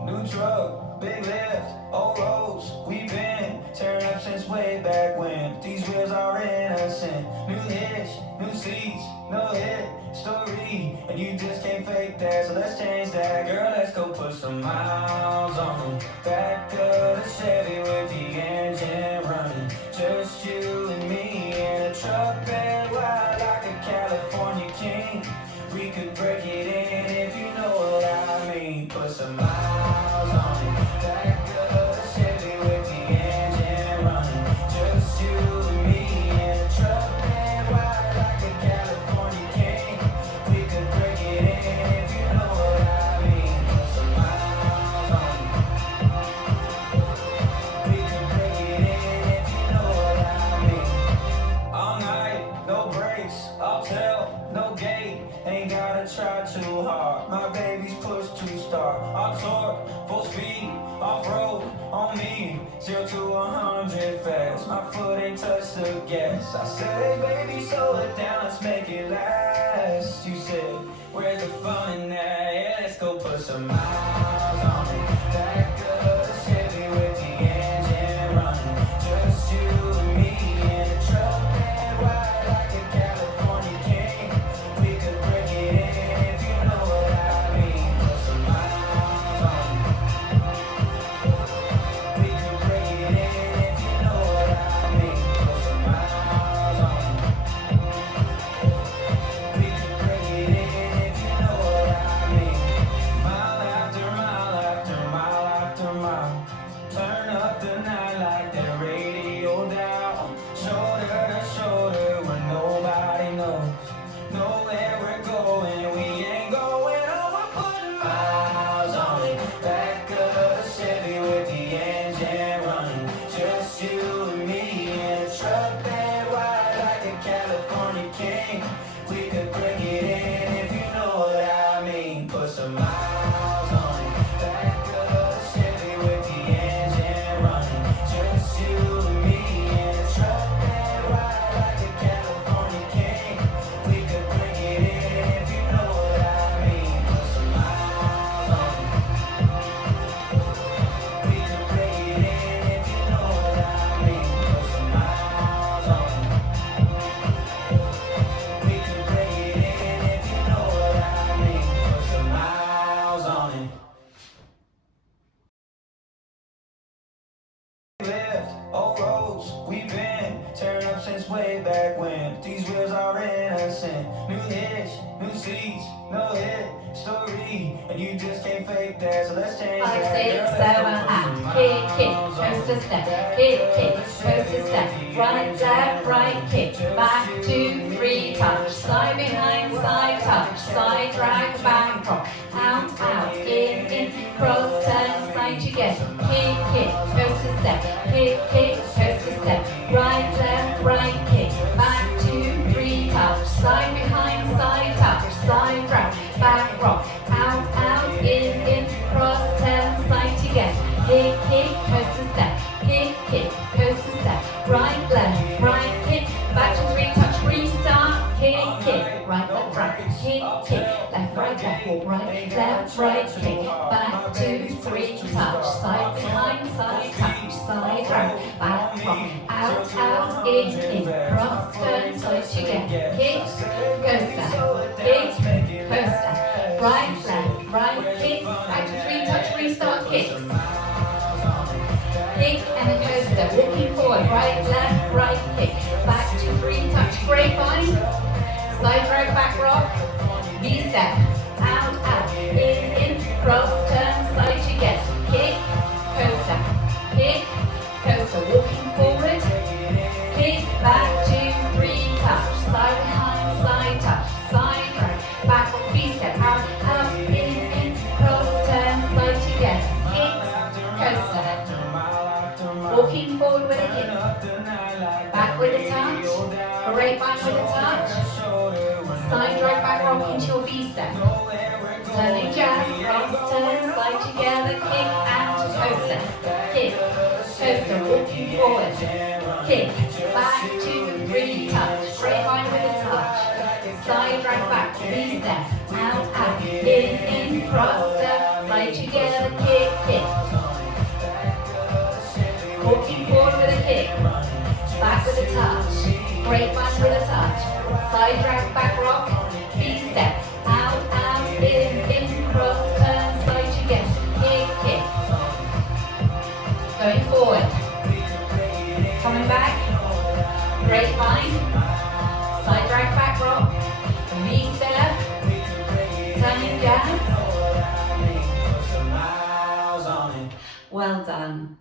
New truck, big lift, old roads, we've been tearing up since way back when. These wheels are innocent. New hitch, new seats, no hit story, and you just can't fake that. So let's change that, girl. Let's go put some miles on it. Back of the Chevy with the engine running. Just you and me in a truck bed wide like a California king. We could break it in if you know what I mean. Put some miles on it. Back of the Chevy with the engine running. Just you and me in a truck bed wide like a California king. We could break it in if you know what I mean. Put some miles on it. We could break it in if you know what I mean. All night, no brakes, I'll tell, no gate. Ain't gotta try too hard. My baby's push to start. I'll torque, full speed, off-road, on me. 0 to 100 fast. My foot ain't touched the gas. I said, hey baby, slow it down, let's make it last. You said, where's the fun in that? Yeah, let's go put some miles on it. Back of the Chevy with the engine running. Just you and me in a truck bed wide like a California king. We could break it in if you know what I mean. Put some miles on it. We could break it in if you know what I mean. Put some miles on it. We could break it in if you know what I mean. Mile after mile after mile after mile. Turn up the night like that radio down. Shoulder to shoulder where nobody knows. Know where we're going, we ain't going home. We're putting miles on it. Back of the Chevy with the engine running. Just you and me in a truck bed wide like a California king. We could break it in if you know what I mean. Put some miles on it. Back of the Chevy with the engine running. Just you and me in a truck bed wide like a California king. We could break it in if you know what I mean. Put some miles on it. We could break it in if you know what I mean. Put some miles on it. We could break it in if you know what I mean. Put some miles on it. Lift, old roads, we've been tearing up since way back when. These wheels are innocent. New hitch, new seats, no hit story, and you just can't fake that. So let's change 5, that. 6, Girl, 7, let's go put 8. some Kick, kick, miles on coaster it. step. Kick, kick, coaster step. Right, left, right, kick. Back, 2, 3, touch. Side behind, side touch. Side drag, back rock. Out, out, in, cross, turn, side to get. Kick, kick, coaster step. Kick, kick, coaster step. Right, left, right, kick. Back, 2, 3, touch. Side behind, side touch. Side drag, back rock. Out, out, in, cross, turn, side to get. Kick, kick, coaster step. Kick, kick, coaster step. Right, left, kick. Back to 3, touch, restart. Kick, kick, right, left, right. Kick, kick, left, right, walk right, left, right, kick. Back 2, 3, touch. Side behind, side touch. Side drag, back rock. Out, out, in, cross, turn, side to get. Kick, coaster. Kick, coaster. Right, left, right, kick. Back to 3, touch, restart, kicks. Kick and a coaster, walking forward, right, left, right, kick. Back to 3, touch, grapevine. Side drag, back rock. V-step. Out, out, in, cross, turn, side to get. Kick, coaster. Kick, coaster, walking forward. Kick, back, 2, 3, touch. Side behind, side touch. Side drag, back rock, V-step. Out, out, in, cross, turn, side to get. Kick, coaster. Walking forward with a kick. Back with a touch. Grapevine with a touch. Side drag, back rock into your V-step. Turning jazz, cross, turn, slide together, kick, and coaster. Kick, coaster, walking forward. Kick, back, 2, 3, touch. Grapevine with a touch. Side drag back, V-step. Out, out, in, cross, turn, slide together, kick, grapevine with a touch, side drag back rock, B-step, out, out, in, cross, turn, side you get, kick, going forward, coming back, grapevine, side drag back rock, V-step, turning jazz. Well done.